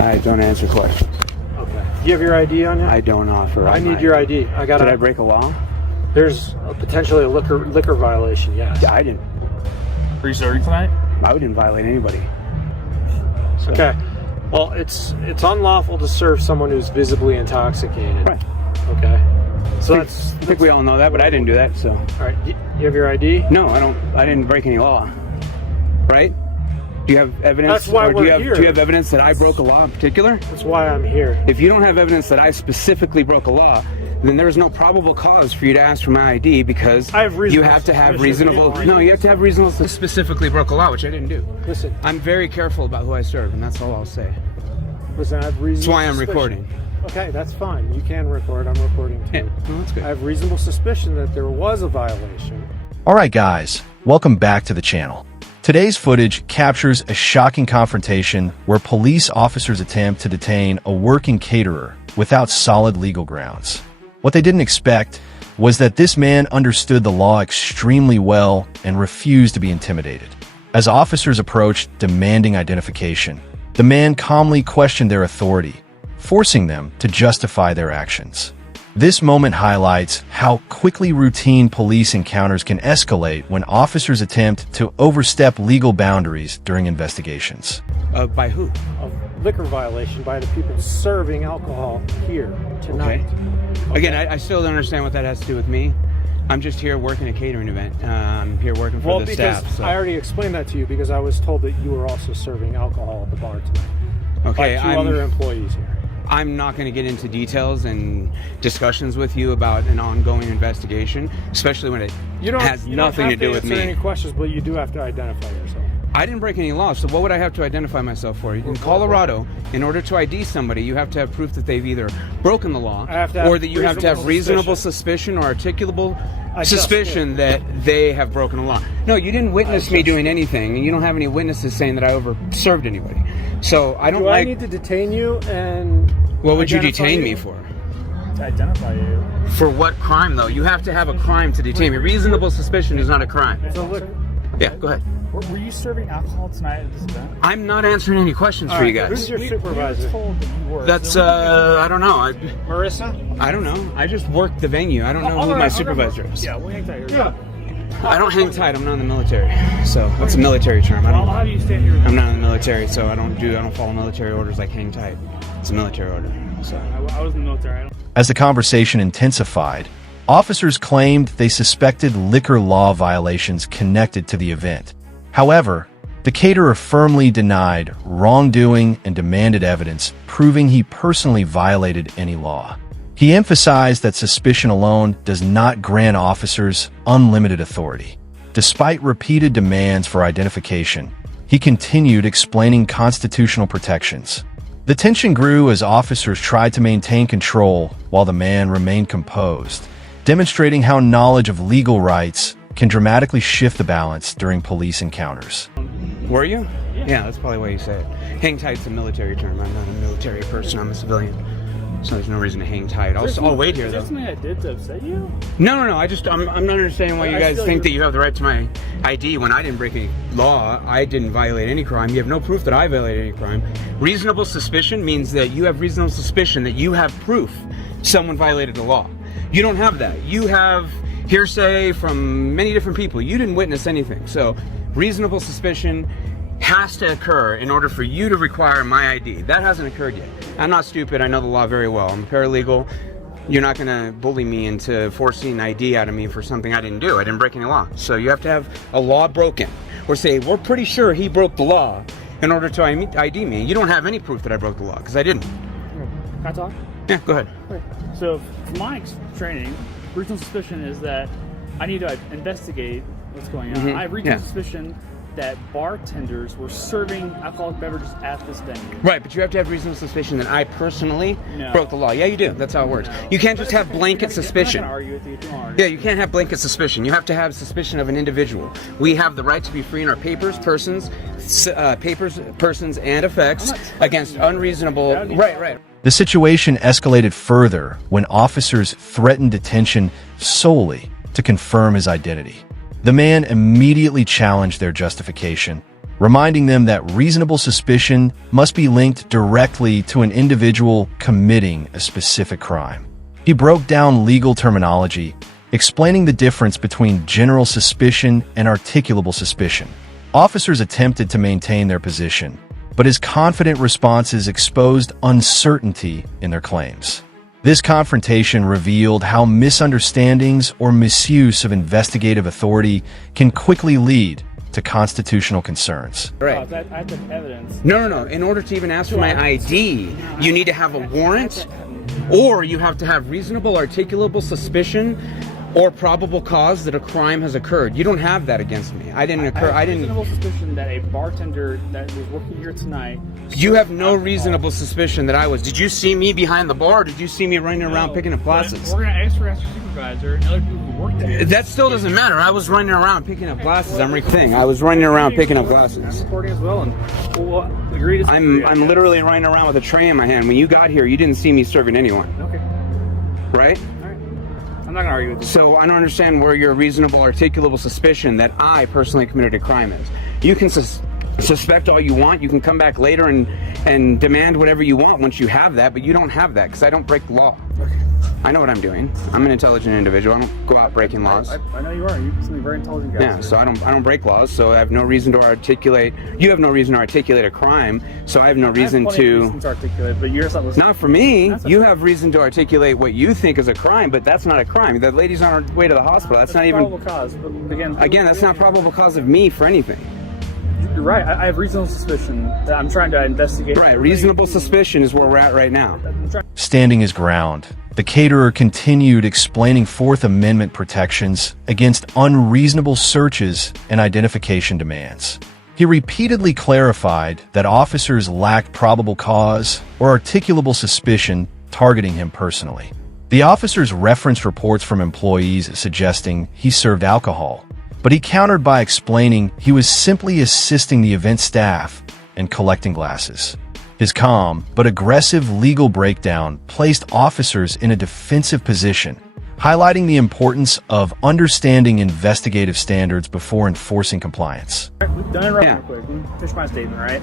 I don't answer questions. Okay. Do you have your ID on you? I don't offer. I need your ID. Did I break a law? There's potentially a liquor violation, yes. Yeah, I didn't. Are you serving tonight? I didn't violate anybody. So. Okay. Well, it's unlawful to serve someone who's visibly intoxicated. Right. Okay. So I think we all know that, but I didn't do that, so. All right. Do you have your ID? No, I don't. I didn't break any law. Right? Do you have evidence? That's why we're here. Do you have evidence that I broke a law in particular? That's why I'm here. If you don't have evidence that I specifically broke a law, then there's no probable cause for you to ask for my ID because you have to have reasonable. No, you have to have reasonable. Specifically broke a law, which I didn't do. Listen, I'm very careful about who I serve, and that's all I'll say. Listen, I have reasonable. That's why I'm suspicion. recording. Okay, that's fine. You can record. I'm recording too. Yeah, well, that's good. I have reasonable suspicion that there was a violation. Alright guys, welcome back to the channel. Today's footage captures a shocking confrontation where police officers attempt to detain a working caterer without solid legal grounds. What they didn't expect was that this man understood the law extremely well and refused to be intimidated. As officers approached demanding identification, the man calmly questioned their authority, forcing them to justify their actions. This moment highlights how quickly routine police encounters can escalate when officers attempt to overstep legal boundaries during investigations. By who? A liquor violation by the people serving alcohol here tonight. Okay. Again, I still don't understand what that has to do with me. I'm just here working a catering event. I'm here working for the staff. Well, because so. I already explained that to you because I was told that you were also serving alcohol at the bar tonight. Okay, by two other employees here. I'm not going to get into details and discussions with you about an ongoing investigation, especially when it has nothing to do with me. You don't have to answer any questions, but you do have to identify yourself. I didn't break any laws, so what would I have to identify myself for? In Colorado, in order to ID somebody, you have to have proof that they've either broken the law or that you have to have reasonable suspicion or articulable suspicion that they have broken the law. No, you didn't witness me doing anything, and you don't have any witnesses saying that I overserved anybody. So I don't I need to detain you and... What would you detain me for? To identify you. For what crime, though? You have to have a crime to detain me. Reasonable suspicion is not a crime. Yeah, go ahead. Were you serving alcohol tonight at this event? I'm not answering any questions for you guys. Who's your supervisor? We were told that you were. That's, I don't know. Marissa? I don't know. I just work the venue. I don't know who my supervisor is. Yeah, we'll hang tight here. I don't hang tight. I'm not in the military. So that's a military term. I'll have you stand here. I'm not in the military, so I don't follow military orders like hang tight. It's a military order. So I was in the military. As the conversation intensified, officers claimed they suspected liquor law violations connected to the event. However, the caterer firmly denied wrongdoing and demanded evidence, proving he personally violated any law. He emphasized that suspicion alone does not grant officers unlimited authority. Despite repeated demands for identification, he continued explaining constitutional protections. The tension grew as officers tried to maintain control while the man remained composed, demonstrating how knowledge of legal rights can dramatically shift the balance during police encounters. Were you? Yeah, that's probably why you say it. Hang tight's a military term. I'm not a military person. I'm a civilian. So there's no reason to hang tight. I'll wait here, though. Is there something I did to upset you? No. I'm not understanding why you guys think that you have the right to my ID when I didn't break any law. I didn't violate any crime. You have no proof that I violated any crime. Reasonable suspicion means that you have reasonable suspicion that you have proof someone violated the law. You don't have that. You have hearsay from many different people. You didn't witness anything. So reasonable suspicion has to occur in order for you to require my ID. That hasn't occurred yet. I'm not stupid. I know the law very well. I'm a paralegal. You're not going to bully me into forcing ID out of me for something I didn't do. I didn't break any law. So you have to have a law broken. Or say, we're pretty sure he broke the law in order to ID me. You don't have any proof that I broke the law, because I didn't. Can I talk? Yeah, go ahead. Okay. So, from my training, reasonable suspicion is that I need to investigate what's going on. I have reasonable suspicion that bartenders were serving alcoholic beverages at this venue. Right, but you have to have reasonable suspicion that I personally broke the law. Yeah, you do. That's how it works. You can't just have blanket suspicion. I'm not gonna argue with you. Yeah, you can't have blanket suspicion. You have to have suspicion of an individual. We have the right to be free in our persons, and effects against unreasonable. Right. The situation escalated further when officers threatened detention solely to confirm his identity. The man immediately challenged their justification, reminding them that reasonable suspicion must be linked directly to an individual committing a specific crime. He broke down legal terminology, explaining the difference between general suspicion and articulable suspicion. Officers attempted to maintain their position, but his confident responses exposed uncertainty in their claims. This confrontation revealed how misunderstandings or misuse of investigative authority can quickly lead to constitutional concerns. Right. I have to have evidence. No. In order to even ask for my ID, you need to have a warrant, or you have to have reasonable articulable suspicion or probable cause that a crime has occurred. You don't have that against me. I didn't. Reasonable suspicion that a bartender that was working here tonight. You have no reasonable suspicion that I was. Did you see me behind the bar? Or did you see me running around picking up glasses? We're gonna ask your supervisor and other people who work there. That still doesn't matter. I was running around picking up glasses. I'm recording. I was running around picking up glasses. I'm recording as well, and we'll agree to. I'm literally running around with a tray in my hand. When you got here, you didn't see me serving anyone. Okay. Right? I'm not gonna argue with you. So I don't understand where your reasonable articulable suspicion that I personally committed a crime is. You can suspect all you want. You can come back later and demand whatever you want once you have that, but you don't have that because I don't break the law. Okay. I know what I'm doing. I'm an intelligent individual. I don't go out breaking laws. I know you are. You're something very intelligent guy. Yeah, so I don't break laws, so I have no reason to articulate. You have no reason to articulate a crime, so I have no reason I have plenty of to. reasons to articulate, but you're just not listening. Not for me. That's You okay. have reason to articulate what you think is a crime, but that's not a crime. That lady's on her way to the hospital. That's not even. Probable cause. But Again, that's not probable cause of me for anything. You're right. I have reasonable suspicion that I'm trying to investigate. Right. Reasonable suspicion is where we're at right now. Standing his ground, the caterer continued explaining Fourth Amendment protections against unreasonable searches and identification demands. He repeatedly clarified that officers lacked probable cause or articulable suspicion targeting him personally. The officers referenced reports from employees suggesting he served alcohol, but he countered by explaining he was simply assisting the event staff and collecting glasses. His calm but aggressive legal breakdown placed officers in a defensive position, highlighting the importance of understanding investigative standards before enforcing compliance. We've done it right real quick. Let me finish my statement, right?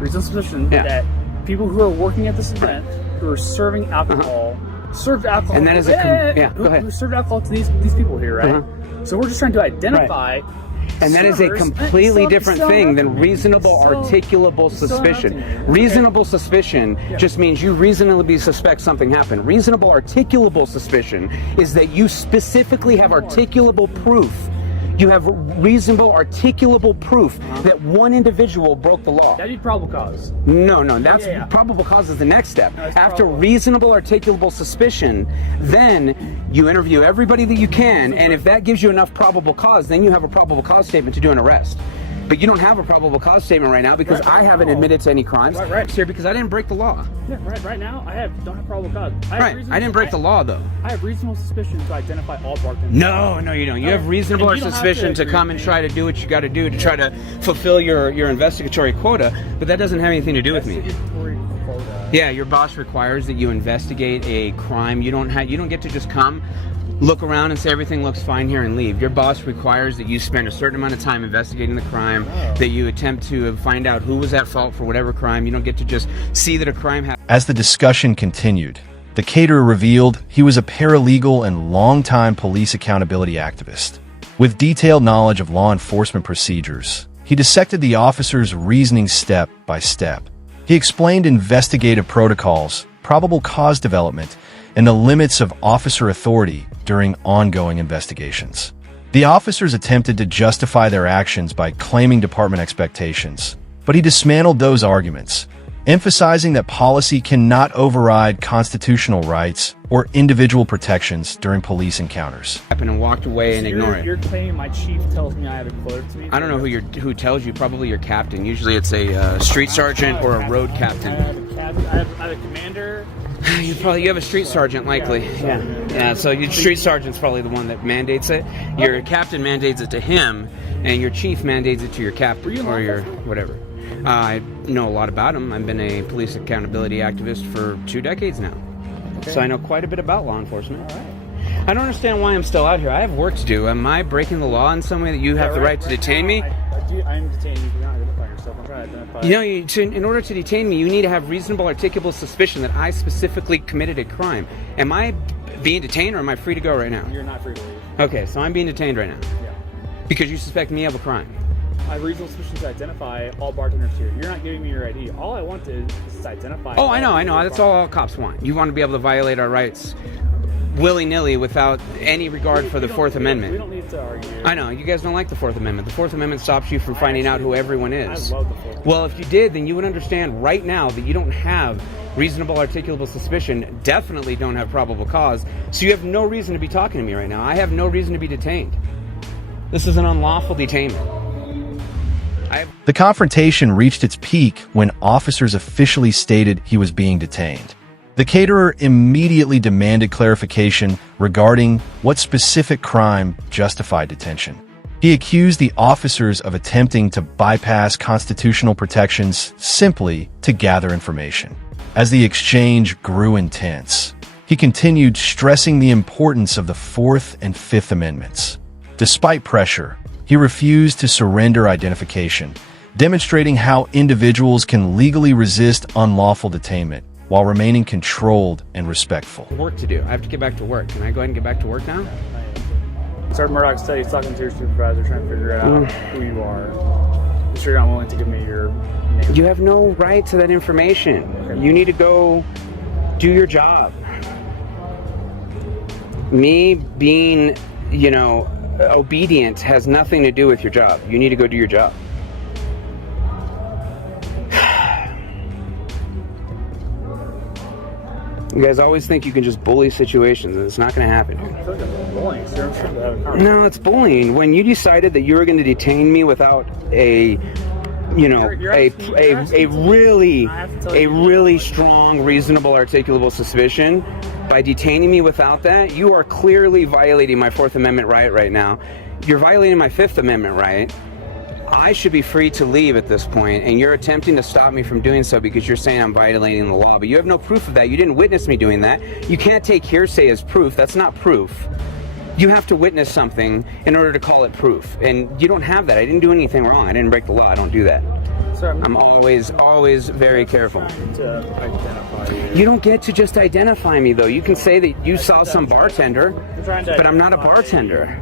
Reasonable suspicion that people who are working at this event, who are serving alcohol, served alcohol. And that is go ahead. Who served alcohol to these people here, right? So we're just trying to identify. And that is a completely different thing than reasonable articulable suspicion. Reasonable suspicion just means you reasonably suspect something happened. Reasonable articulable suspicion is that you specifically have articulable proof. You have reasonable articulable proof that one individual broke the law. That'd be probable cause. No, that's probable cause is the next step. After reasonable articulable suspicion, then you interview everybody that you can, and if that gives you enough probable cause, then you have a probable cause statement to do an arrest. But you don't have a probable cause statement right now because I haven't admitted to any crimes. Right. Here because I didn't break the law. Yeah, right now I don't have probable cause. I didn't break the law though. I have reasonable suspicion to identify all bartenders. No, you don't. You have reasonable suspicion to come and try to do what you got to do to try to fulfill your investigatory quota, but that doesn't have anything to do with me. Yeah, your boss requires that you investigate a crime. You don't get to just come, look around and say everything looks fine here and leave. Your boss requires that you spend a certain amount of time investigating the crime, that you attempt to find out who was at fault for whatever crime. You don't get to just see that a crime happened. As the discussion continued, the caterer revealed he was a paralegal and longtime police accountability activist. With detailed knowledge of law enforcement procedures, he dissected the officer's reasoning step by step. He explained investigative protocols, probable cause development, and the limits of officer authority during ongoing investigations. The officers attempted to justify their actions by claiming department expectations, but he dismantled those arguments, emphasizing that policy cannot override constitutional rights or individual protections during police encounters. And walked away and ignored it. You're claiming my chief tells me I have a quota to meet? I don't know who tells you. Probably your captain. Usually it's a street sergeant or a road captain. I have a commander. You have a street sergeant, likely. Yeah. So your street sergeant's probably the one that mandates it. Your captain mandates it to him, and your chief mandates it to your captain or your whatever. I know a lot about him. I've been a police accountability activist for 2 decades now, so I know quite a bit about law enforcement. I don't understand why I'm still out here. I have work to do. Am I breaking the law in some way that you have the right to detain me? I am detaining you. yourself. I'm trying to identify. In order to detain me, you need to have reasonable, articulable suspicion that I specifically committed a crime. Am I being detained, or am I free to go right now? You're not free to leave. Okay, so I'm being detained right now. Yeah. Because you suspect me of a crime. I have reasonable suspicion to identify all bartenders here. You're not giving me your ID. All I want is to identify. Oh, I know. That's all cops want. You want to be able to violate our rights willy-nilly without any regard for the Fourth Amendment. We don't need to argue. I know. You guys don't like the Fourth Amendment. The Fourth Amendment stops you from finding out who everyone is. I love the Fourth Amendment. Well, if you did, then you would understand right now that you don't have reasonable, articulable suspicion, definitely don't have probable cause, so you have no reason to be talking to me right now. I have no reason to be detained. This is an unlawful detainment. The confrontation reached its peak when officers officially stated he was being detained. The caterer immediately demanded clarification regarding what specific crime justified detention. He accused the officers of attempting to bypass constitutional protections simply to gather information. As the exchange grew intense, he continued stressing the importance of the Fourth and Fifth Amendments. Despite pressure, he refused to surrender identification, demonstrating how individuals can legally resist unlawful detainment while remaining controlled and respectful. Work to do. I have to get back to work. Can I go ahead and get back to work now? Sergeant Murdoch said he's talking to your supervisor, trying to figure out who you are. I'm sure you're not willing to give me your name. You have no right to that information. Okay. You need to go do your job. Me being, obedient has nothing to do with your job. You need to go do your job. You guys always think you can just bully situations, and it's not going to happen. I feel like I'm bullying, sir. I'm trying to have a conversation. No, it's bullying. When you decided that you were going to detain me without a really strong, reasonable, articulable suspicion, by detaining me without that, you are clearly violating my Fourth Amendment right now. You're violating my Fifth Amendment right. I should be free to leave at this point, and you're attempting to stop me from doing so because you're saying I'm violating the law, but you have no proof of that. You didn't witness me doing that. You can't take hearsay as proof. That's not proof. You have to witness something in order to call it proof, and you don't have that. I didn't do anything wrong. I didn't break the law. I don't do that. Sir, I'm always very careful. trying to identify you. You don't get to just identify me, though. You can say that you saw some bartender, but I'm not a bartender.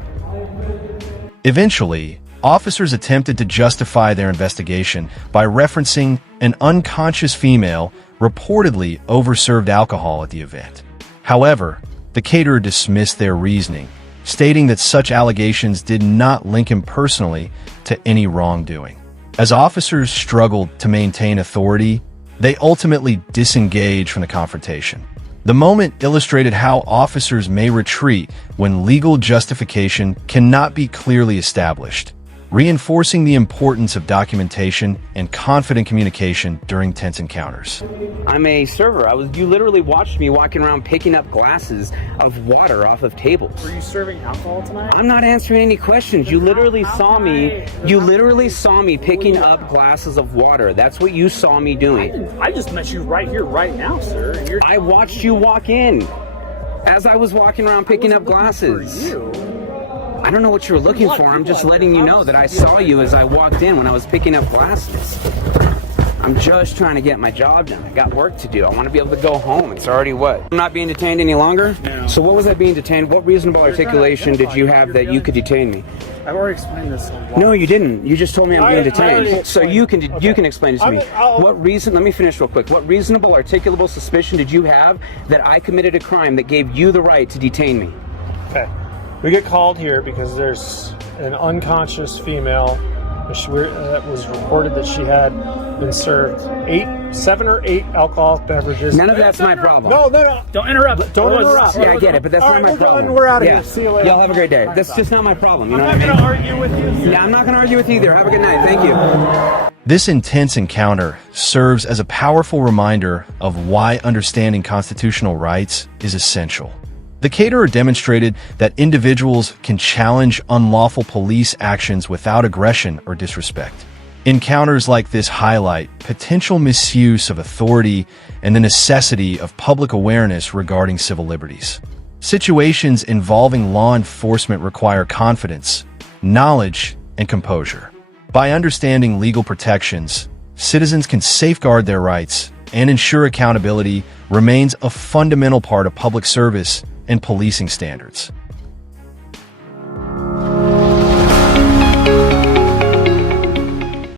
Eventually, officers attempted to justify their investigation by referencing an unconscious female reportedly overserved alcohol at the event. However, the caterer dismissed their reasoning, stating that such allegations did not link him personally to any wrongdoing. As officers struggled to maintain authority, they ultimately disengaged from the confrontation. The moment illustrated how officers may retreat when legal justification cannot be clearly established, reinforcing the importance of documentation and confident communication during tense encounters. I'm a server. You literally watched me walking around picking up glasses of water off of tables. Were you serving alcohol tonight? I'm not answering any questions. You literally saw me. You literally saw me picking up glasses of water. That's what you saw me doing. I just met you right here, right now, sir. And I watched you walk in as I was walking around picking up glasses. For you. I don't know what you were looking for. I'm just letting you know that I saw you as I walked in when I was picking up glasses. I'm just trying to get my job done. I got work to do. I want to be able to go home. It's already what? I'm not being detained any longer? No. So what was I being detained? What reasonable articulation did you have that you could detain me? I've already explained this a lot. No, you didn't. You just told me I'm being detained. So you can explain it to me. I'll- What reason? Let me finish real quick. What reasonable articulable suspicion did you have that I committed a crime that gave you the right to detain me? Okay. We get called here because there's an unconscious female that was reported that she had been served 7 or 8 alcoholic beverages. None of that's my problem. No. Don't interrupt. Don't interrupt. Yeah, I get it, but that's All not right, my we're problem. done. We're out of Yeah. here. See you later. Y'all have a great day. That's just not my problem. You know what I I'm mean? not going to argue with you. Yeah, I'm not going to argue with you either. Have a good night. Thank you. This intense encounter serves as a powerful reminder of why understanding constitutional rights is essential. The caterer demonstrated that individuals can challenge unlawful police actions without aggression or disrespect. Encounters like this highlight potential misuse of authority and the necessity of public awareness regarding civil liberties. Situations involving law enforcement require confidence, knowledge, and composure. By understanding legal protections, citizens can safeguard their rights and ensure accountability remains a fundamental part of public service and policing standards.